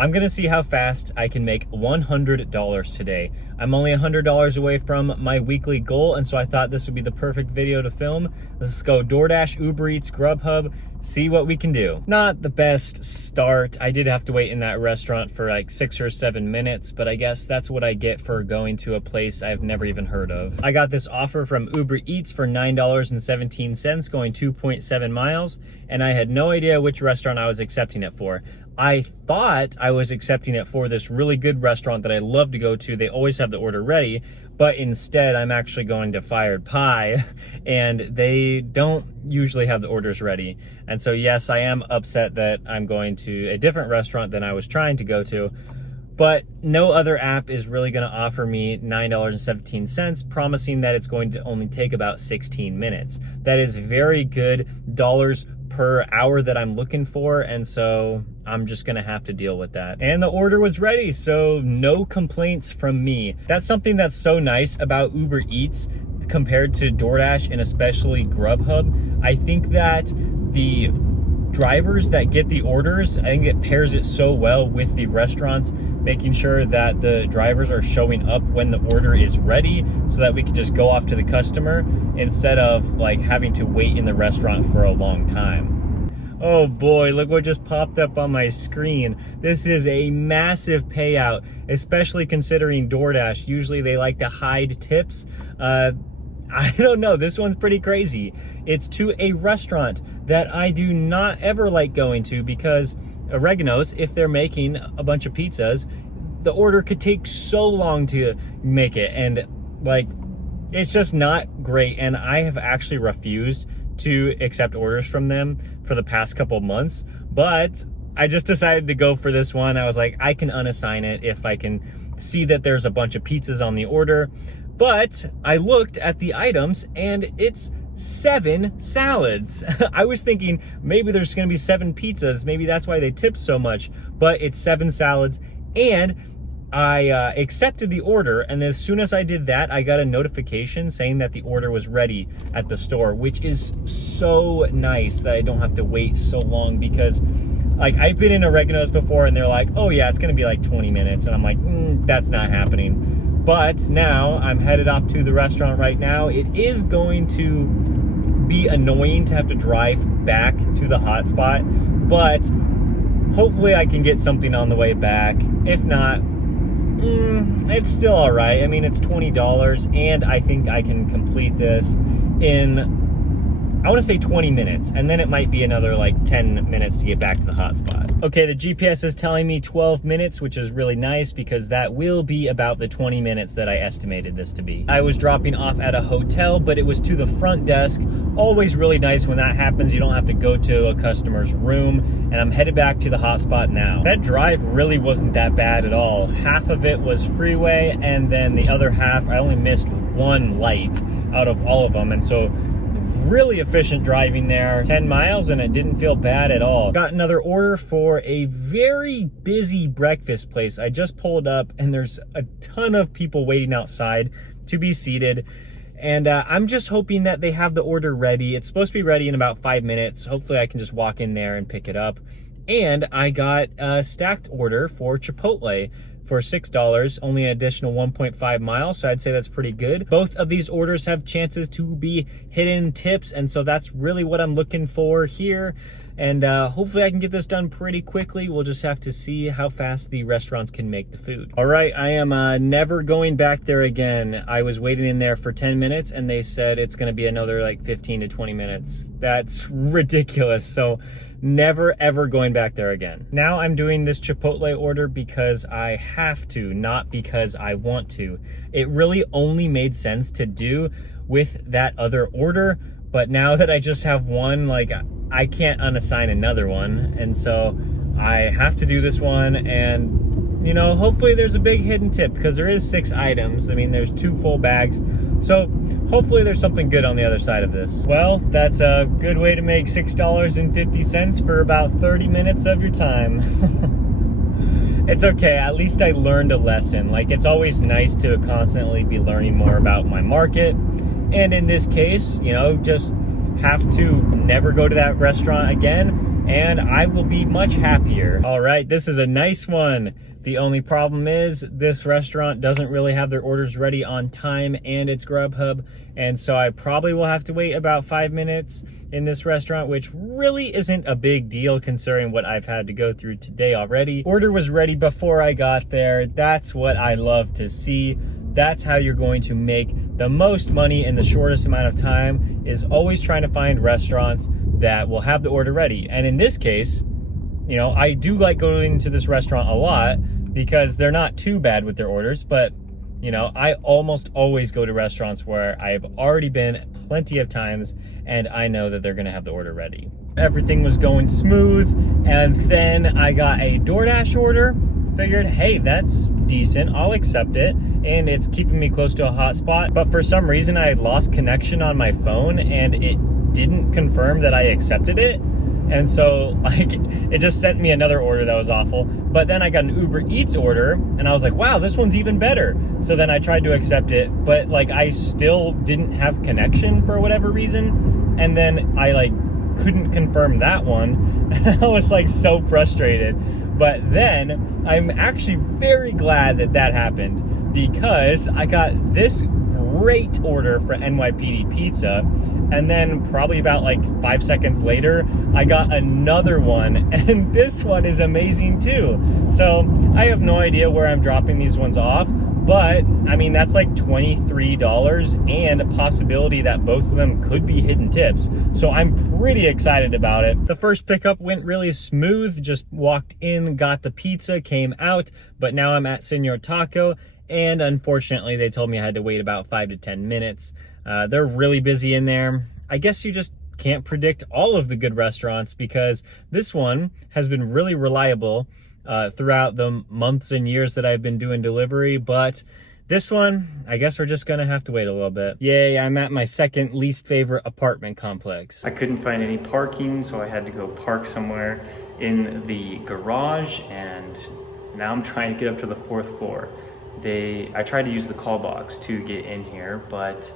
I'm gonna see how fast I can make $100 today. I'm only $100 away from my weekly goal, and so I thought this would be the perfect video to film. Let's go DoorDash, Uber Eats, Grubhub, see what we can do. Not the best start. I did have to wait in that restaurant for like 6 or 7 minutes, but I guess that's what I get for going to a place I've never even heard of. I got this offer from Uber Eats for $9.17, going 2.7 miles, and I had no idea which restaurant I was accepting it for. I thought I was accepting it for this really good restaurant that I love to go to. They always have the order ready, but instead I'm actually going to Fired Pie and they don't usually have the orders ready. And so yes, I am upset that I'm going to a different restaurant than I was trying to go to, but no other app is really gonna offer me $9.17, promising that it's going to only take about 16 minutes. That is very good dollars per hour that I'm looking for, and so I'm just gonna have to deal with that. And the order was ready, so no complaints from me. That's something that's so nice about Uber Eats compared to DoorDash and especially Grubhub. I think that the drivers that get the orders, I think it pairs it so well with the restaurants, making sure that the drivers are showing up when the order is ready so that we can just go off to the customer instead of like having to wait in the restaurant for a long time. Oh boy, look what just popped up on my screen. This is a massive payout, especially considering DoorDash. Usually they like to hide tips. I don't know, this one's pretty crazy. It's to a restaurant that I do not ever like going to because Oregano's, if they're making a bunch of pizzas, the order could take so long to make it, and like, it's just not great. And I have actually refused to accept orders from them for the past couple months, but I just decided to go for this one. I was like, I can unassign it if I can see that there's a bunch of pizzas on the order. But I looked at the items and it's 7 salads. I was thinking maybe there's gonna be 7 pizzas. Maybe that's why they tipped so much, but it's 7 salads. And I accepted the order, and as soon as I did that, I got a notification saying that the order was ready at the store, which is so nice that I don't have to wait so long, because like I've been in Oregano's before and they're like, oh yeah, it's gonna be like 20 minutes. And I'm like, that's not happening. But now I'm headed off to the restaurant right now. It is going to be annoying to have to drive back to the hotspot, but hopefully I can get something on the way back. If not, it's still all right. I mean, it's $20, and I think I can complete this in, I want to say 20 minutes, and then it might be another like 10 minutes to get back to the hotspot. Okay, the GPS is telling me 12 minutes, which is really nice because that will be about the 20 minutes that I estimated this to be. I was dropping off at a hotel, but it was to the front desk. Always really nice when that happens. You don't have to go to a customer's room, and I'm headed back to the hotspot now. That drive really wasn't that bad at all. Half of it was freeway, and then the other half, I only missed one light out of all of them, and so really efficient driving there. 10 miles and it didn't feel bad at all. Got another order for a very busy breakfast place. I just pulled up and there's a ton of people waiting outside to be seated. And I'm just hoping that they have the order ready. It's supposed to be ready in about 5 minutes. Hopefully I can just walk in there and pick it up. And I got a stacked order for Chipotle for $6, only an additional 1.5 miles, so I'd say that's pretty good. Both of these orders have chances to be hidden tips, and so that's really what I'm looking for here. And hopefully I can get this done pretty quickly. We'll just have to see how fast the restaurants can make the food. All right, I am never going back there again. I was waiting in there for 10 minutes and they said it's gonna be another like 15 to 20 minutes. That's ridiculous. So never ever going back there again. Now I'm doing this Chipotle order because I have to, not because I want to. It really only made sense to do with that other order, but now that I just have one, like I can't unassign another one, and so I have to do this one. And you know, hopefully there's a big hidden tip because there is 6 items. I mean, there's 2 full bags, so hopefully there's something good on the other side of this. Well, that's a good way to make $6.50 for about 30 minutes of your time. It's okay, at least I learned a lesson. Like, it's always nice to constantly be learning more about my market, and in this case, you know, just have to never go to that restaurant again and I will be much happier. All right, this is a nice one. The only problem is this restaurant doesn't really have their orders ready on time, and it's Grubhub, and so I probably will have to wait about 5 minutes in this restaurant, which really isn't a big deal considering what I've had to go through today already. Order was ready before I got there. That's what I love to see. That's how you're going to make the most money in the shortest amount of time, is always trying to find restaurants that will have the order ready. And in this case, you know, I do like going to this restaurant a lot because they're not too bad with their orders, but you know, I almost always go to restaurants where I've already been plenty of times and I know that they're gonna have the order ready. Everything was going smooth, and then I got a DoorDash order. Figured, hey, that's decent, I'll accept it, and it's keeping me close to a hotspot. But for some reason I had lost connection on my phone and it didn't confirm that I accepted it. And so like it just sent me another order that was awful. But then I got an Uber Eats order and I was like, wow, this one's even better. So then I tried to accept it, but like I still didn't have connection for whatever reason. And then I like couldn't confirm that one. And I was like so frustrated. But then I'm actually very glad that that happened, because I got this great order for NYPD pizza, and then probably about like 5 seconds later I got another one, and this one is amazing too. So I have no idea where I'm dropping these ones off, but I mean that's like $23 and a possibility that both of them could be hidden tips. So I'm pretty excited about it. The first pickup went really smooth, just walked in, got the pizza, came out, but now I'm at Señor Taco, and unfortunately they told me I had to wait about 5 to 10 minutes. They're really busy in there. I guess you just can't predict all of the good restaurants, because this one has been really reliable throughout the months and years that I've been doing delivery. But this one, I guess we're just gonna have to wait a little bit. Yay, I'm at my second least favorite apartment complex. I couldn't find any parking, so I had to go park somewhere in the garage, and now I'm trying to get up to the 4th floor. I tried to use the call box to get in here, but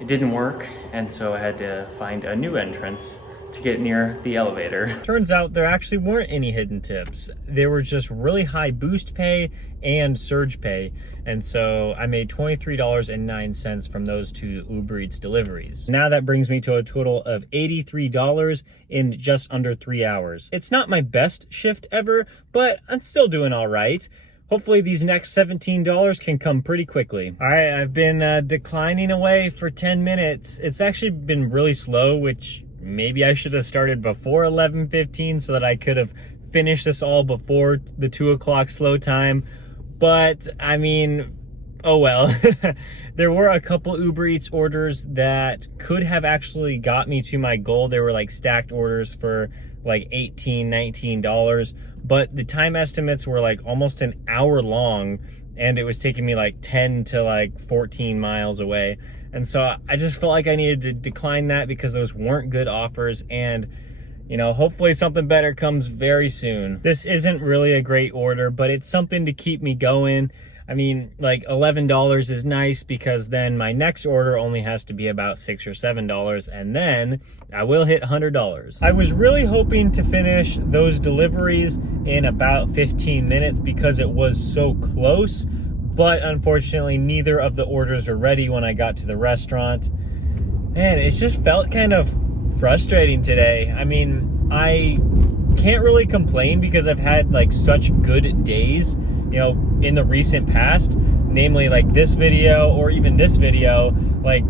it didn't work, and so I had to find a new entrance to get near the elevator. Turns out there actually weren't any hidden tips. They were just really high boost pay and surge pay, and so I made $23.09 from those two Uber Eats deliveries. Now that brings me to a total of $83 in just under 3 hours. It's not my best shift ever, but I'm still doing all right. Hopefully these next $17 can come pretty quickly. All right, I've been declining away for 10 minutes. It's actually been really slow, which maybe I should have started before 11:15 so that I could have finished this all before the 2 o'clock slow time. But I mean, oh well. There were a couple Uber Eats orders that could have actually got me to my goal. They were like stacked orders for like $18, $19, but the time estimates were like almost an hour long, and it was taking me like 10 to like 14 miles away. And so I just felt like I needed to decline that because those weren't good offers, and you know, hopefully something better comes very soon. This isn't really a great order, but it's something to keep me going. I mean, like $11 is nice because then my next order only has to be about $6 or $7, and then I will hit $100. I was really hoping to finish those deliveries in about 15 minutes because it was so close, but unfortunately neither of the orders are ready when I got to the restaurant. Man, it just felt kind of frustrating today. I mean, I can't really complain because I've had like such good days, you know, in the recent past, namely like this video or even this video. Like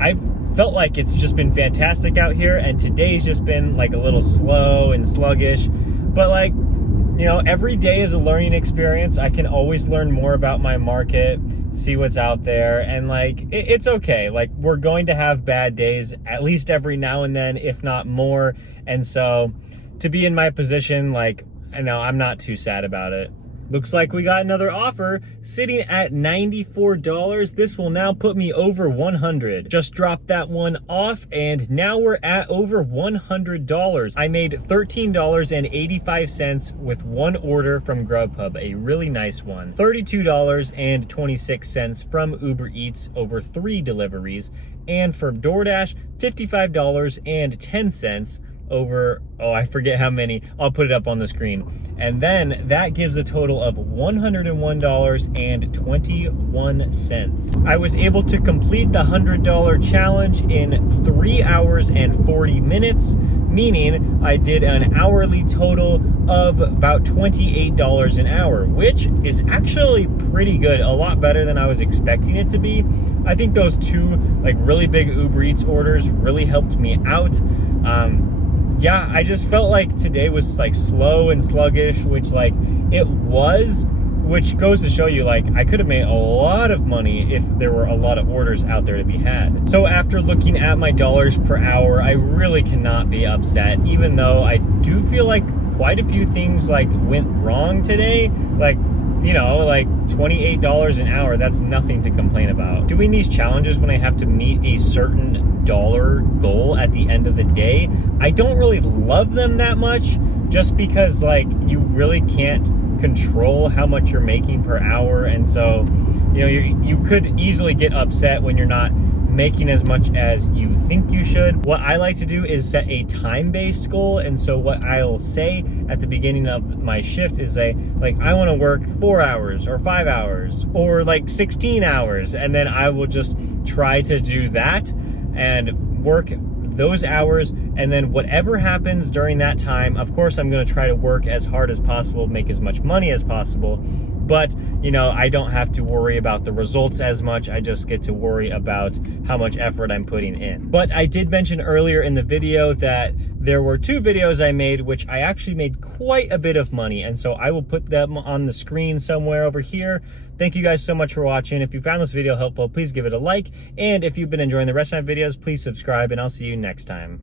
I've felt like it's just been fantastic out here, and today's just been like a little slow and sluggish. But like, you know, every day is a learning experience. I can always learn more about my market, see what's out there, and like it's okay. Like we're going to have bad days at least every now and then, if not more. And so to be in my position, like, I know I'm not too sad about it. Looks like we got another offer sitting at $94. This will now put me over 100. Just dropped that one off, and now we're at over $100. I made $13.85 with one order from Grubhub, a really nice one. $32.26 from Uber Eats over 3 deliveries, and from DoorDash, $55.10 over, oh, I forget how many. I'll put it up on the screen. And then that gives a total of $101.21. I was able to complete the $100 challenge in 3 hours and 40 minutes, meaning I did an hourly total of about $28 an hour, which is actually pretty good, a lot better than I was expecting it to be. I think those two like really big Uber Eats orders really helped me out. Yeah, I just felt like today was like slow and sluggish, which like it was, which goes to show you like I could have made a lot of money if there were a lot of orders out there to be had. So after looking at my dollars per hour, I really cannot be upset, even though I do feel like quite a few things like went wrong today. Like, you know, like $28 an hour, that's nothing to complain about. Doing these challenges when I have to meet a certain dollar goal at the end of the day, I don't really love them that much, just because like you really can't control how much you're making per hour. And so, you know, you could easily get upset when you're not making as much as you think you should. What I like to do is set a time-based goal. And so what I'll say at the beginning of my shift is say, like, I want to work 4 hours or 5 hours or like 16 hours. And then I will just try to do that and work those hours. And then whatever happens during that time, of course, I'm going to try to work as hard as possible, make as much money as possible. But, you know, I don't have to worry about the results as much. I just get to worry about how much effort I'm putting in. But I did mention earlier in the video that there were 2 videos I made, which I actually made quite a bit of money. And so I will put them on the screen somewhere over here. Thank you guys so much for watching. If you found this video helpful, please give it a like. And if you've been enjoying the rest of my videos, please subscribe, and I'll see you next time.